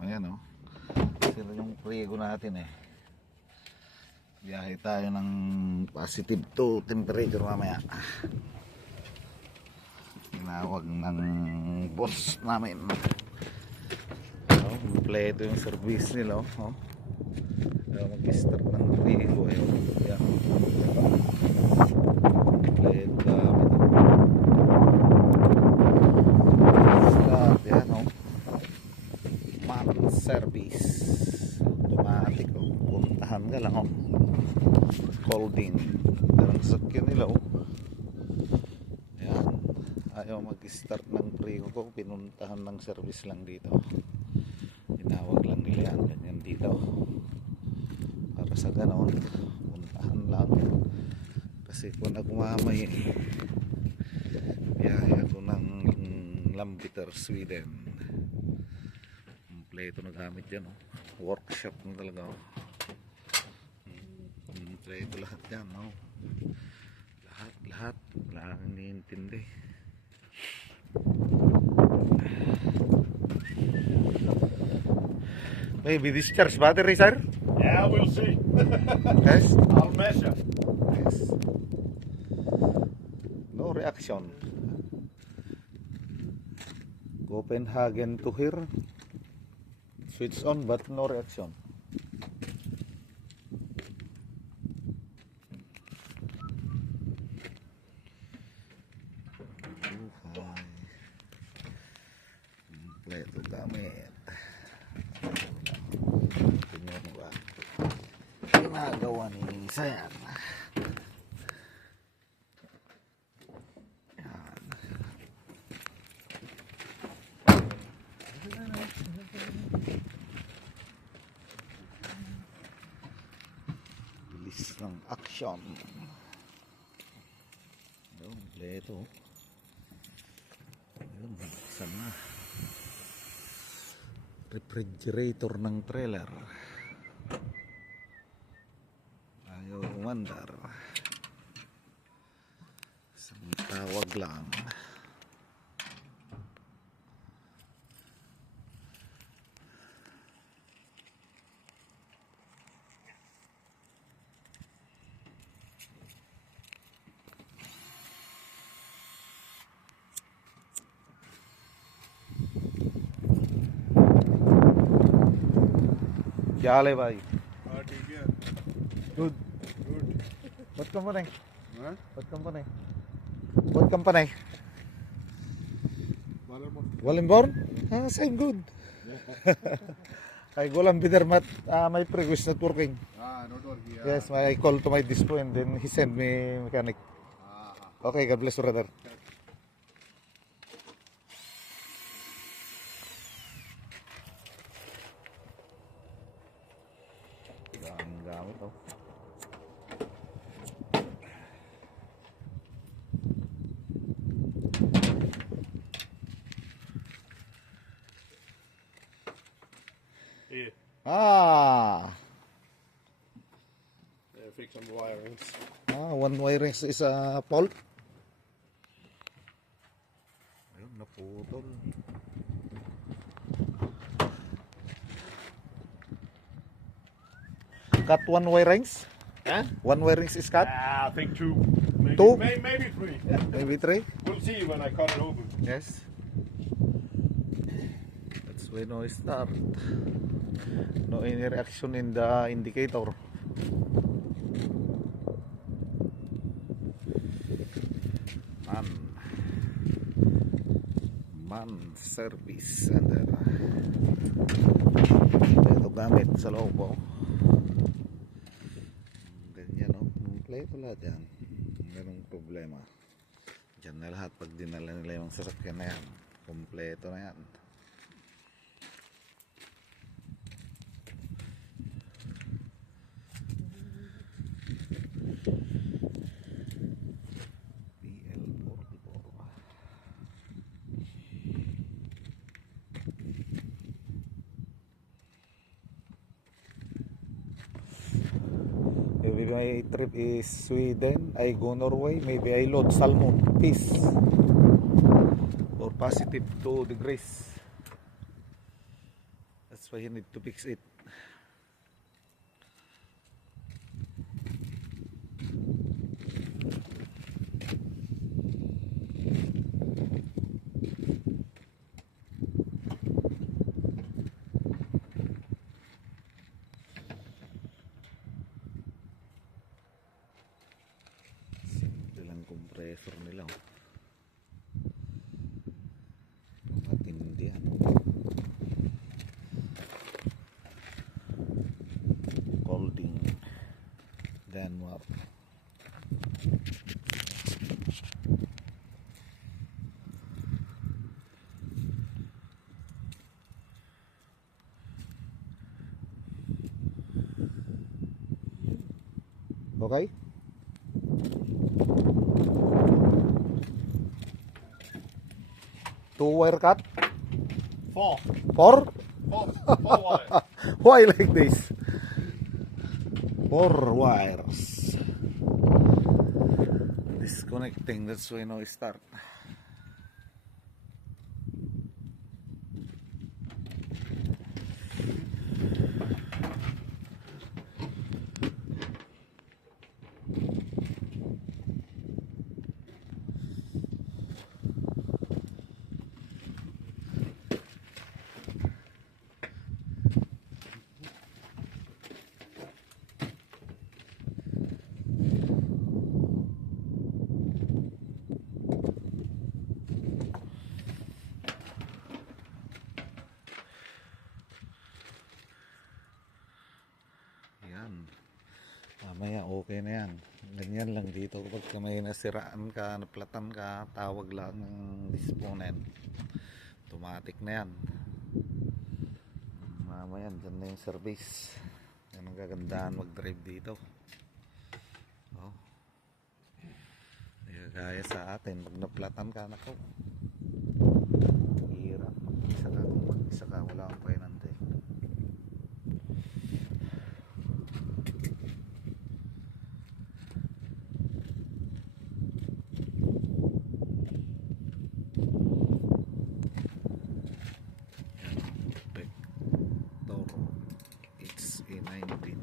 Ayan o. Sila yung prego natin eh. Biyahe tayo ng positive 2 temperature mamaya. Tinawag ng boss namin. Kompleto yung service nila. Mag-start ng prego eh. Yan. Kompleto gamit. Yan o. Man service. Automatic o. Puntahan ka lang o. Holding. Darang sakyan nila o. Ayan. Ayaw mag-start ng prego ko. Pinuntahan ng service lang dito. Tinawag lang nila yan. Ganyan dito. Para sa ganon. Puntahan lang. Kasi kung nagmamay biyahe ako ng Lampeter, Sweden. Kompleto na gamit dyan o. Workshop na talaga o. Kompleto lahat yan o. Lahat wala kang iniintindi. Maybe discharge battery, sir? Yeah, we'll see. Yes? I'll measure. Yes. No reaction. Copenhagen to here. Switch on but no reaction. Kompleto gamit. Tingnan mo ba? Ginagawa ni Sayan. Yan. Bilis ng action. Yung kompleto. Ayun, buksan na. Refrigerator ng trailer. Ayaw umandar. Isang tawag lang. क्या हाल है भाई? हाँ ठीक है. Good. Good. What company? हाँ? What company? What company? Wallenborn? Ah, same good. I go lang bitter mat. My previous not working. हाँ, not working. Yes, I call to my dispo and then he send me mechanic. Okay, God bless you, brother. Ang gamit oh. Here, fix some wirings. One wiring is a fault. Ayun, naputol. Cut one wirings? Huh? One wirings is cut? I think two. Maybe, Two? Maybe three. Maybe three? We'll see when I cut it open. Yes. That's why no start. No any reaction in the indicator. Man service center. Ito gamit sa loob oh. Ganyan oh. Kompleto lahat yan. Merong problema. Diyan na lahat pag dinala nila yung sasakyan na yan. Kompleto na yan. Maybe my trip is Sweden, I go Norway, maybe I load salmon, fish, or positive 2 degrees. That's why you need to fix it. Simple lang compressor nila. Oh. Matindi yan. Golding, Denmark. Okay? Two wire cut? Four. Four? Four wire. Why like this? Four wires. Disconnecting, that's when we start. Yan. Mamaya okay na yan. Ganyan lang dito kapag may nasiraan ka, naplatan ka, tawag lang ng disponent. Automatic na yan. Mamaya dyan na yung service. Yan ang kagandahan mag-drive dito. Oh. Gaya sa atin, pag naplatan ka, nako. Hirap. Mag-isa ka, wala kang painante. It's A19.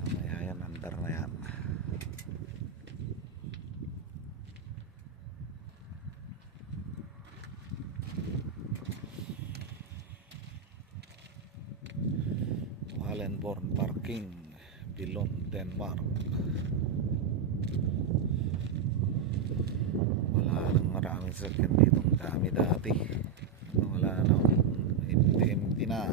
Mamaya yan, andar na yan. Wallenborn Parking, Billund, Denmark. Wala nang maraming sasakyan dito. Ang dami dati. Wala na. Empty na.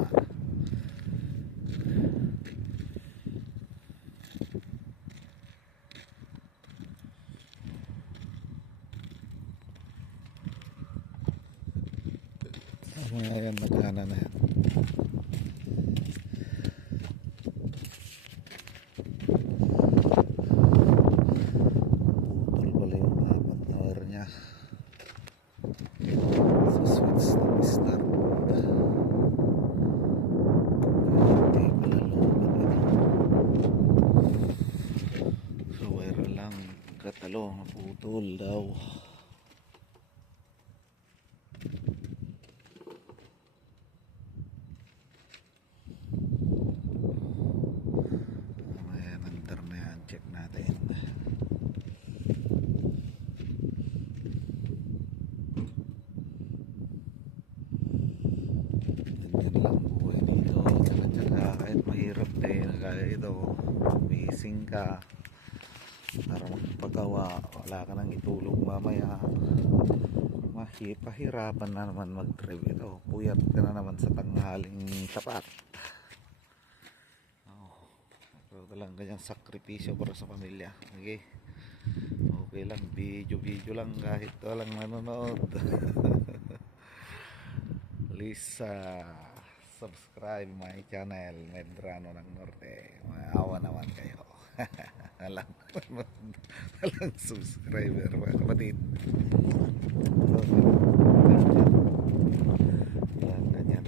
Ayan, nagana na yan. Putol pala yung dapat na wire niya. So switch na start. Hindi pala lobat ito. So wire lang katalo, naputol daw. Ayan, andar na yan. Check natin. Ganyan lang buhay dito. Tsaka kahit mahirap din. Kaya ito, gising ka para magpagawa. Wala ka nang itulog mamaya. Pahirapan na naman mag-drive ito. Puyat ka na naman sa tanghaling tapat. Pero talagang ganyang sakripisyo para sa pamilya. Okay. Okay lang. Video lang kahit walang nanonood. Please subscribe my channel Medrano ng Norte. Maawa naman kayo. Walang subscriber mga kapatid. Ganyan.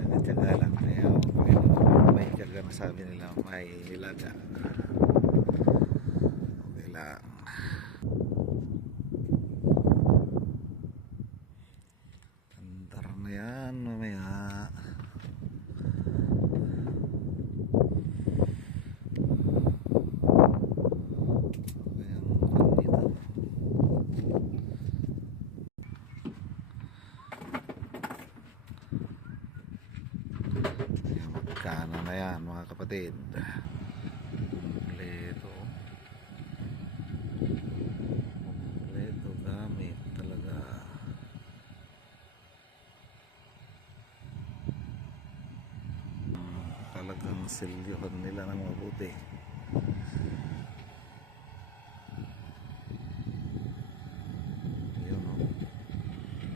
Ganyan lang. Kaya may sabi nila may nilaga. Okay lang. Andar na yan mamaya. Ayan, dito. Ayan, magkano na yan mga kapatid. Kompleto. Kompleto gamit talaga. Talagang silyohan nila ng mabuti. Yun o.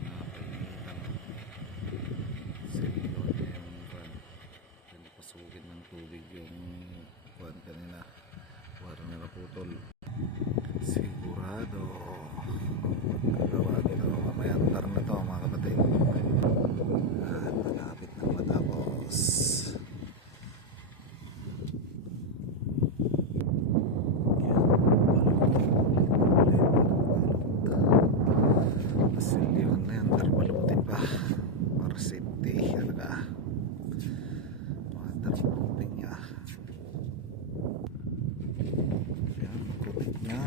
Napalitan. Silyohan niya yung van. Pinapasukin ng tubig yung van kanina. Wala na naputol. Sigurado. Gagawa nito. Mamaya andar na to mga kapatid. At malapit na matapos. Silyohan na yan, darbalutin pa para safety talaga. Darbalutin niya. Yan, kulit na.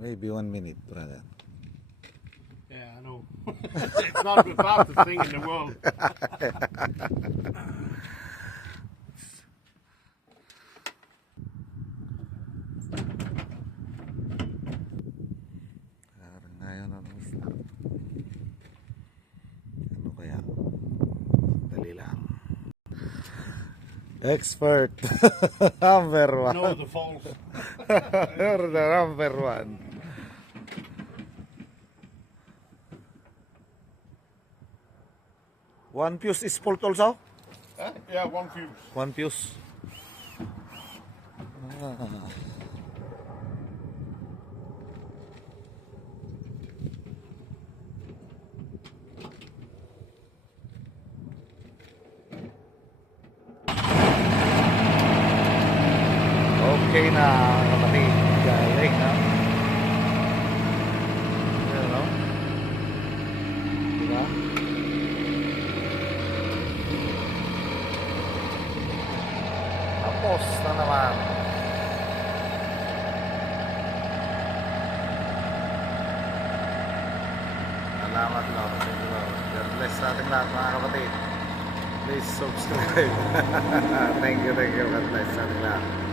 Maybe 1 minute, brother. Yeah, I know. It's not the fastest thing in the world. Parang ngayon ano kaya? Dali lang. Expert. Number one. Know the fault. You're the number one. One fuse is fault also? Yeah, one fuse. One fuse. Okay na kapatid. Galing ha. Ano? Diba? Tapos na naman. Salamat Lord. God bless sa ating lahat mga kapatid. Please subscribe. Thank you. God bless sa ating lahat.